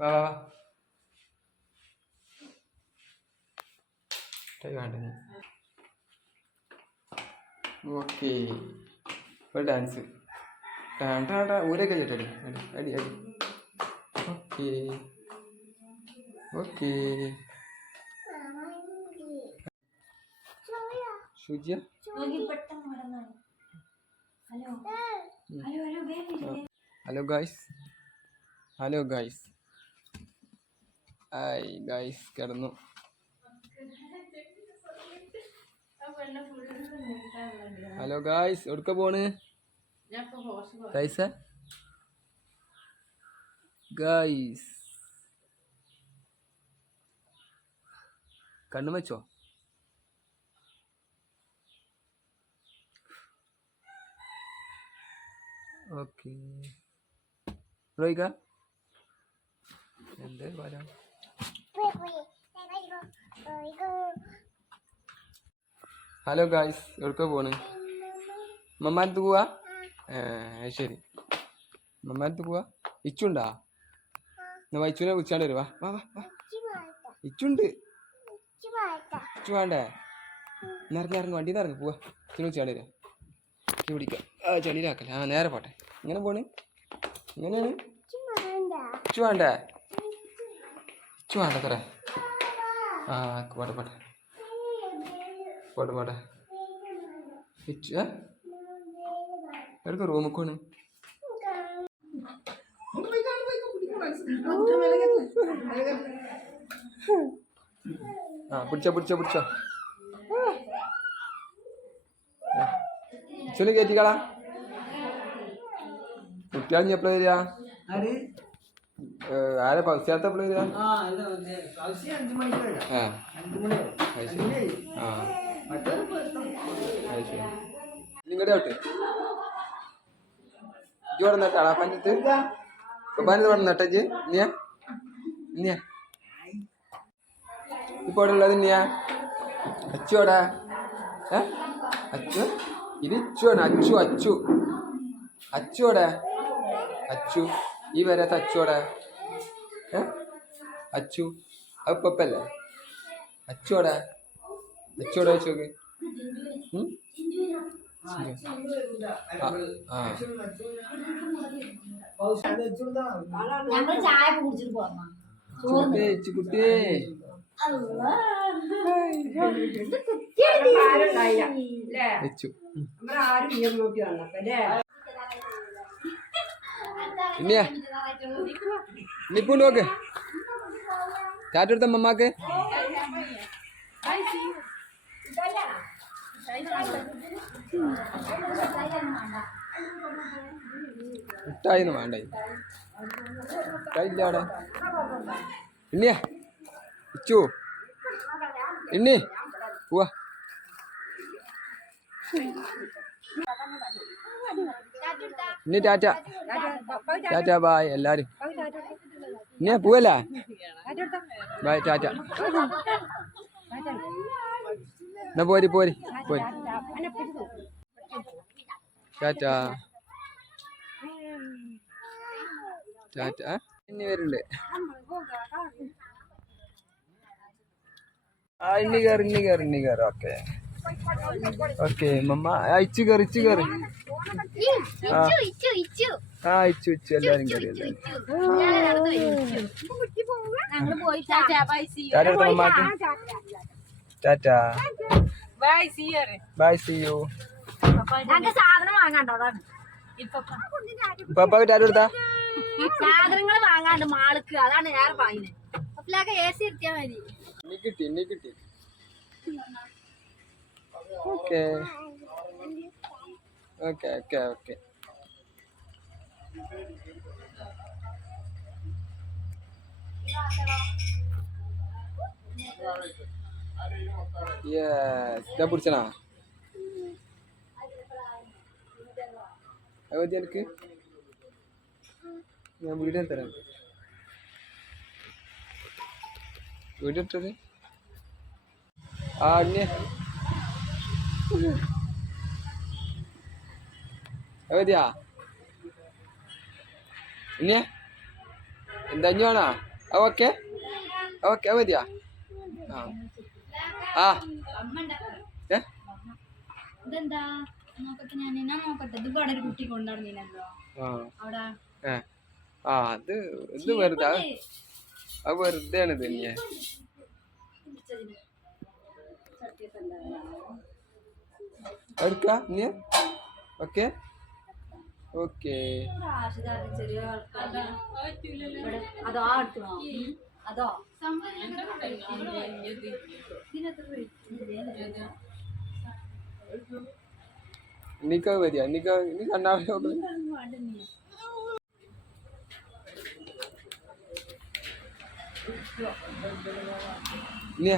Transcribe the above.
വാ വാ വേണ്ട. ഓക്കെ ഇപ്പോൾ ഡാൻസ് ഊരൊക്കെ ചേട്ടടി അടി അടി അടി. ഓക്കെ ഓക്കെ ശുചിയ. Hello guys, hello guys, hi guys. കിടന്നു. ഹലോ ഗായ്സ്, എവിടുക്ക പോണ് ഗായ്സ്? ഗായ്സ് കണ്ണു വെച്ചോ? ഓക്കെ റോയിക്ക എന്ത് പറയാ? ഹലോ ഗായ്സ്, എവിടുക്ക പോണ്? മമ്മാനത്ത് പോവാ? ശരി, മമ്മാനത്ത് പോവാ. ഇച്ചുണ്ടാ? എന്നാ വൈച്ചുവിനെ വിളിച്ചാണ്ട് വരുവാ. വാ വാ വാ. ഇച്ചുണ്ട്. ഇച്ചു വേണ്ടേ? ഇറങ്ങി ഇറങ്ങി വണ്ടിയിൽ നിന്ന് ഇറങ്ങി പോവാ. ഇച്ചിനെ വിളിച്ചാണ്ട് വരാം. ഇച്ചി പിടിക്കാം. ചെളിയിലാക്കല്ലേ. നേരെ പോട്ടെ. ഇങ്ങനെ പോണ്? ഇങ്ങനെയാണ്. ഇച്ചു വേണ്ടേ? ഇച്ചു വേണ്ട തറേ. പോട്ടെ പോട്ടെ പോട്ടെ പോട്ടെ. ഇച്ചു എടുക്ക റൂമിൽ പോണ്. പിടിച്ചോ പിടിച്ചോ പിടിച്ചോ. ഇച്ചുനെ കയറ്റിക്കളാ. കുട്ടികൾ എപ്പോഴാ വരിക? ആരെ പൗസ്യാത്ത എപ്പോഴാ വരിക? നിങ്ങളുടെ ഔട്ട് ഇജോടെ നട്ടാളാ പഞ്ചത്ത് പതിനത് വേണം നട്ടജ്. ഇനിയാ ഇനിയാ ഇപ്പോൾ ഇവിടെ ഉള്ളത് ഇനിയാ അച്ചുവോടാ. അച്ചു ഇത് ഇച്ചുവാണ്. അച്ചു അച്ചു അച്ചുവോടെ. അച്ചു ഈ വരാത്ത അച്ചുവോടെ. അച്ചു അപ്പല്ലേ അച്ചുവോടെ. അച്ചുവോടെ വെച്ച് നോക്ക്. കുട്ടിയെ നിപ്പു നോക്ക്. ടാറ്റെടുത്ത മമ്മാക്ക്. മിഠായിന്ന് വേണ്ട. മിഠായില്ല അവിടെ. ഇന്നിയാ ഇച്ചു ഇണ്ണി പോവാ. ഇനി ടാറ്റ ടാറ്റ ബായ് എല്ലാരും. ഇനിയാ പോവല്ല. ബായ് ടാറ്റ. എന്നാ പോരി പോരി പോരി. ടാറ്റ ടാറ്റ. ഇനി വരുന്നുണ്ട്. ഇനി കയറി ഇനി കയറി ഇനി കയറി. ഓക്കെ ഓക്കെ മമ്മ. ഇച്ചു കയറി ഇച്ചു കയറി. ഇച്ചു ഇച്ചു എല്ലാരും കയറി. എല്ലാരും ടാറ്റ മമ്മാക്ക്. Tata bye see you. പപ്പാക്ക് ടാറ്റ കൊടുത്താ? സാധനങ്ങൾ വാങ്ങാണ്ട് മാൾക്ക്. അതാണ് ഏറെ പറയുന്നത്. എ സി എടുത്താൽ മതി. നീ കിട്ടി നീ കിട്ടി. Okay okay okay okay. ഇതാ പിടിച്ചണാ അത് എനിക്ക്. ഞാൻ വീഡിയോ തരാം. വീഡിയോ ഇട്ടത് അന്യ എവിടെയാ ഇനിയ എന്താ അഞ്ഞു വേണോ? ഓക്കെ ഓക്കെ മതിയാ ആ ആ ഏ ഇതെന്താ നോക്കട്ടെ ഞാൻ നോക്കട്ടെ ഇത് ഇവിടെ ഒരു കുട്ടി കൊണ്ടുവന്നീനല്ലോ ആ അവിടെ ഏ ആ അത് ഇത് വെറുതെ അത് വെറുതെ ആണ് ഇത് നീ എടുക്ക നീ ഓക്കെ ഓക്കെ അതോ അതോ നിക്ക വരിക നിക്ക നീ കണ്ണാടി നീ